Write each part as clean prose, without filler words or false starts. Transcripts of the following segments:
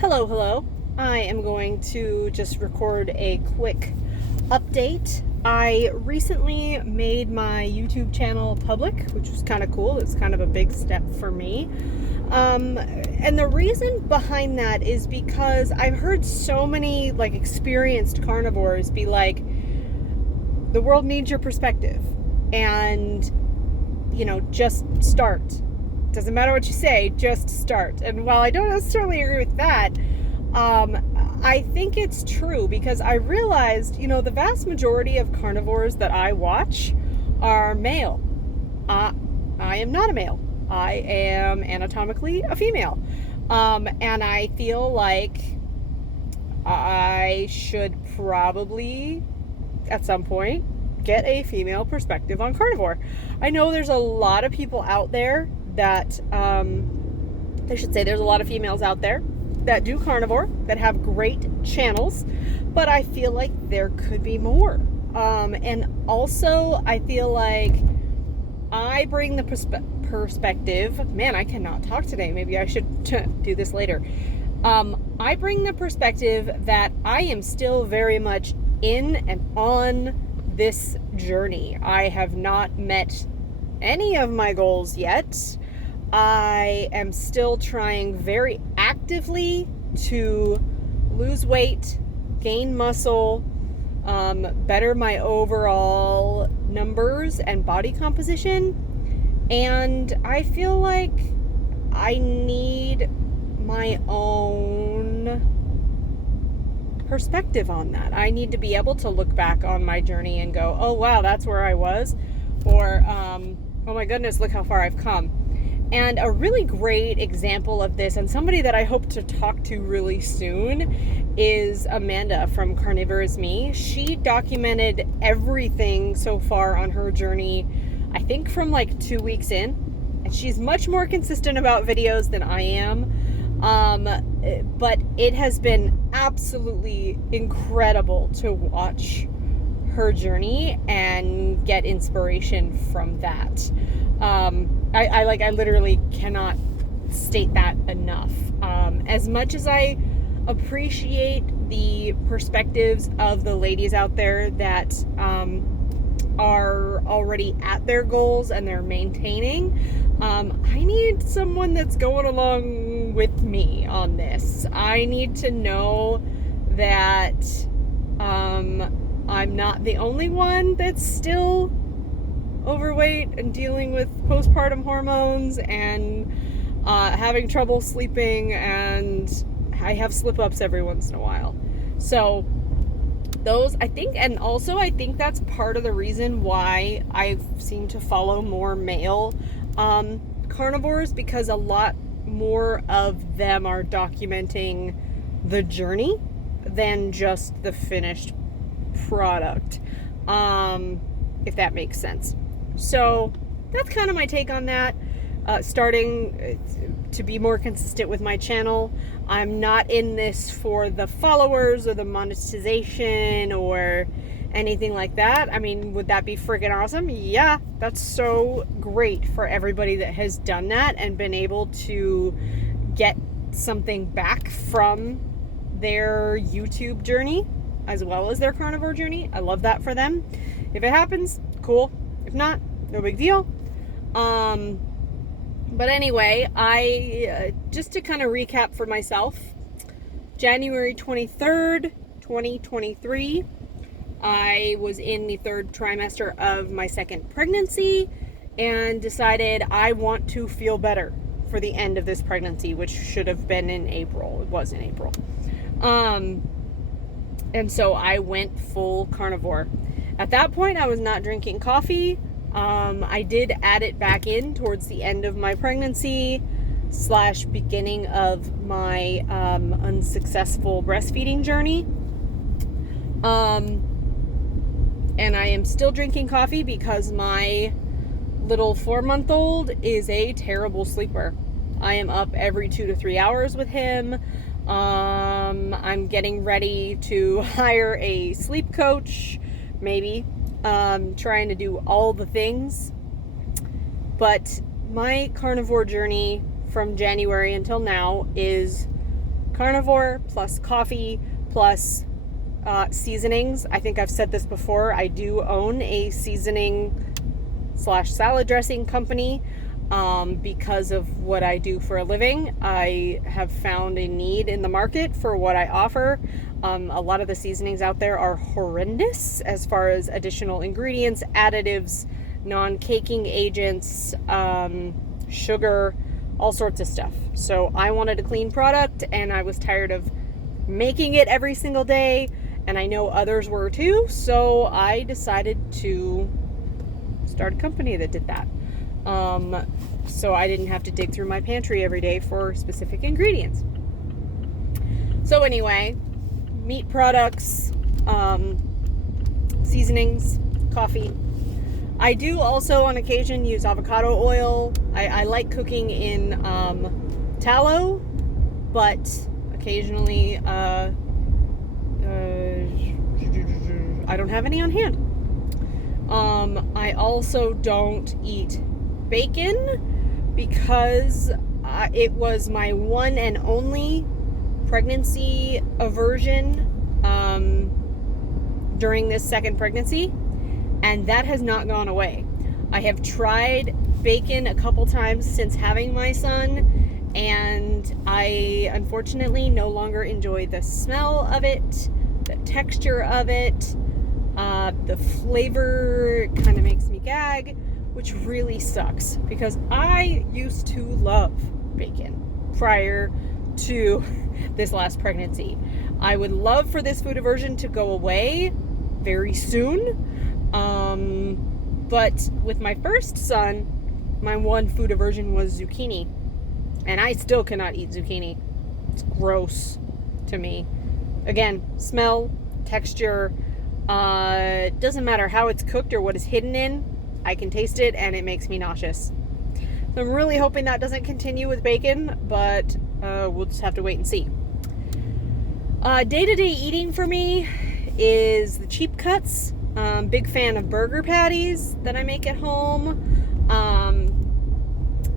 Hello, hello. I am going to just record a quick update. I recently made my YouTube channel public, which was kind of cool. It's kind of a big step for me. And the reason behind that is because I've heard so many experienced carnivores be like, the world needs your perspective, and just start. Doesn't matter what you say, just start. And while I don't necessarily agree with that, I think it's true, because I realized, the vast majority of carnivores that I watch are male. I am not a male. I am anatomically a female. And I feel like I should probably, at some point, get a female perspective on carnivore. I know there's a lot of people out there that, there's a lot of females out there that do carnivore, that have great channels, but I feel like there could be more. And also, I feel like I bring the perspective. Man, I cannot talk today. Maybe I should do this later. I bring the perspective that I am still very much in and on this journey. I have not met any of my goals yet. I am still trying very actively to lose weight, gain muscle, better my overall numbers and body composition. And I feel like I need my own perspective on that. I need to be able to look back on my journey and go, oh wow, that's where I was, or oh my goodness, look how far I've come. And a really great example of this, and somebody that I hope to talk to really soon, is Amanda from Carnivorous Me. She documented everything so far on her journey, I think from 2 weeks in, and she's much more consistent about videos than I am. But it has been absolutely incredible to watch her journey and get inspiration from that. I literally cannot state that enough. As much as I appreciate the perspectives of the ladies out there that are already at their goals and they're maintaining, I need someone that's going along with me on this. I need to know that I'm not the only one that's still overweight and dealing with postpartum hormones and having trouble sleeping, and I have slip-ups every once in a while. So those, I think, and also I think that's part of the reason why I seem to follow more male carnivores, because a lot more of them are documenting the journey than just the finished product, if that makes sense. So that's kind of my take on that. Starting to be more consistent with my channel. I'm not in this for the followers or the monetization or anything like that. I mean, would that be freaking awesome? Yeah, that's so great for everybody that has done that and been able to get something back from their YouTube journey as well as their carnivore journey. I love that for them. If it happens, cool. If not, no big deal. But anyway, I just to kind of recap for myself, January 23rd, 2023, I was in the third trimester of my second pregnancy and decided I want to feel better for the end of this pregnancy, which should have been in April. It was in April. And so I went full carnivore. At that point, I was not drinking coffee. I did add it back in towards the end of my pregnancy / beginning of my unsuccessful breastfeeding journey. And I am still drinking coffee because my little 4-month-old is a terrible sleeper. I am up every 2 to 3 hours with him. I'm getting ready to hire a sleep coach, maybe. Trying to do all the things. But my carnivore journey from January until now is carnivore plus coffee plus seasonings. I think I've said this before. I do own a seasoning / salad dressing company. Because of what I do for a living, I have found a need in the market for what I offer. A lot of the seasonings out there are horrendous as far as additional ingredients, additives, non-caking agents, sugar, all sorts of stuff. So I wanted a clean product, and I was tired of making it every single day, and I know others were too, so I decided to start a company that did that. So I didn't have to dig through my pantry every day for specific ingredients. So anyway, meat products, seasonings, coffee. I do also on occasion use avocado oil. I like cooking in tallow, but occasionally I don't have any on hand. I also don't eat bacon because it was my one and only pregnancy aversion during this second pregnancy, and that has not gone away. I have tried bacon a couple times since having my son, and I unfortunately no longer enjoy the smell of it, the texture of it. The flavor kind of makes me gag, which really sucks because I used to love bacon prior to this last pregnancy. I would love for this food aversion to go away very soon. But with my first son, my one food aversion was zucchini. And I still cannot eat zucchini. It's gross to me. Again, smell, texture, doesn't matter how it's cooked or what is hidden in. I can taste it and it makes me nauseous. So I'm really hoping that doesn't continue with bacon, but we'll just have to wait and see. Day-to-day eating for me is the cheap cuts. Big fan of burger patties that I make at home.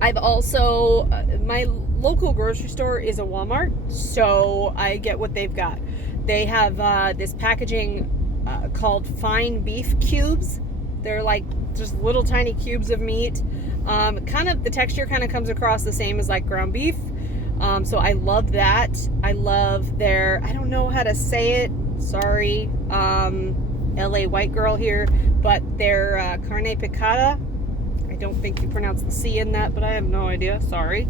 I've also, my local grocery store is a Walmart, so I get what they've got. They have this packaging called fine beef cubes. They're like just little tiny cubes of meat. Kind of the texture kind of comes across the same as like ground beef. So I love that. I love their, I don't know how to say it, sorry, LA white girl here, but their carne picada. I don't think you pronounce the C in that, but I have no idea, sorry.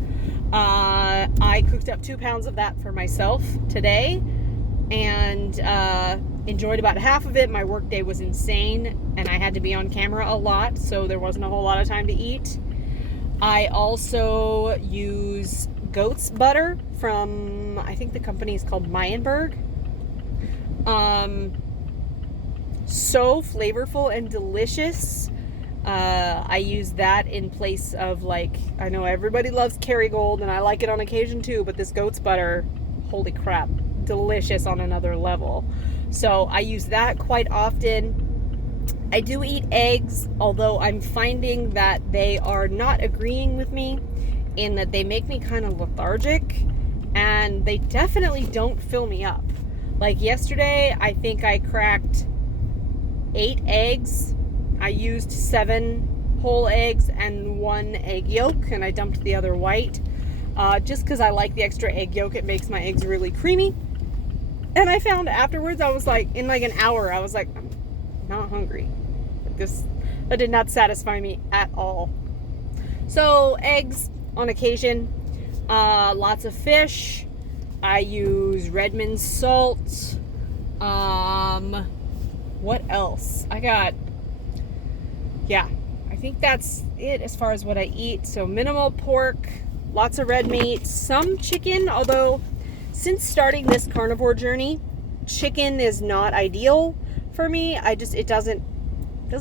I cooked up 2 pounds of that for myself today and enjoyed about half of it. My work day was insane and I had to be on camera a lot, so there wasn't a whole lot of time to eat. I also use goat's butter from, I think the company is called Meyenberg. So flavorful and delicious. I use that in place of, like, I know everybody loves Kerrygold and I like it on occasion too, but this goat's butter, holy crap, delicious on another level. So I use that quite often. I do eat eggs, although I'm finding that they are not agreeing with me in that they make me kind of lethargic and they definitely don't fill me up. Like yesterday, I think I cracked 8 eggs. I used 7 whole eggs and 1 egg yolk, and I dumped the other white. Just because I like the extra egg yolk, it makes my eggs really creamy. And I found afterwards, I was like, in like an hour, I was like, I'm not hungry. That did not satisfy me at all. So eggs on occasion, lots of fish. I use Redmond salt. What else? I think that's it as far as what I eat. So minimal pork, lots of red meat, some chicken, although since starting this carnivore journey, chicken is not ideal for me. It doesn't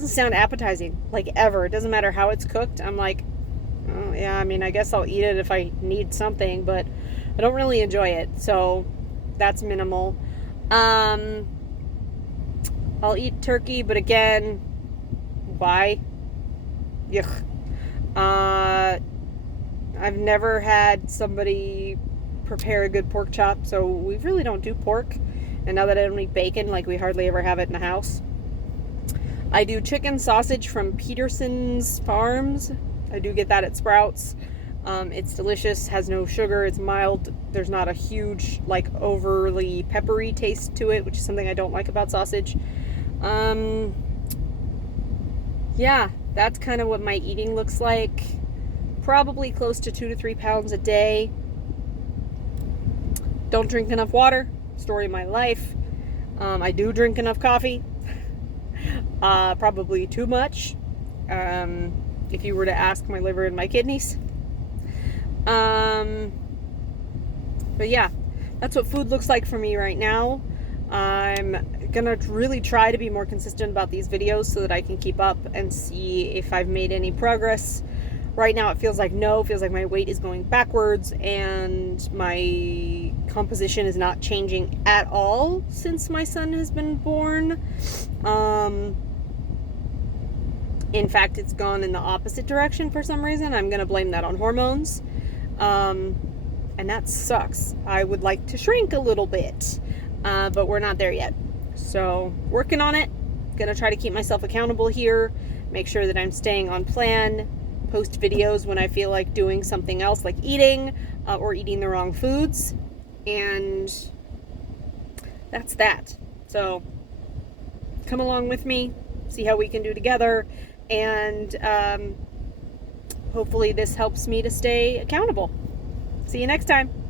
sound appetizing, like, ever. It doesn't matter how it's cooked. I'm like, oh yeah, I mean, I guess I'll eat it if I need something, but I don't really enjoy it. So that's minimal. I'll eat turkey, but again, why? Yuck. I've never had somebody prepare a good pork chop, so we really don't do pork. And now that I don't eat bacon, like, we hardly ever have it in the house. I do chicken sausage from Peterson's Farms. I do get that at Sprouts. It's delicious, has no sugar, it's mild. There's not a huge, like, overly peppery taste to it, which is something I don't like about sausage. Yeah, that's kind of what my eating looks like. Probably close to 2 to 3 pounds a day. Don't drink enough water. Story of my life. I do drink enough coffee. Probably too much. If you were to ask my liver and my kidneys. But yeah, that's what food looks like for me right now. I'm gonna really try to be more consistent about these videos so that I can keep up and see if I've made any progress. Right now it feels like no. It feels like my weight is going backwards and my composition is not changing at all since my son has been born. In fact, it's gone in the opposite direction for some reason. I'm gonna blame that on hormones. And that sucks. I would like to shrink a little bit, but we're not there yet. So, working on it. Gonna try to keep myself accountable here, make sure that I'm staying on plan, post videos when I feel like doing something else, like eating, or eating the wrong foods, and that's that. So, come along with me, see how we can do together, and hopefully this helps me to stay accountable. See you next time.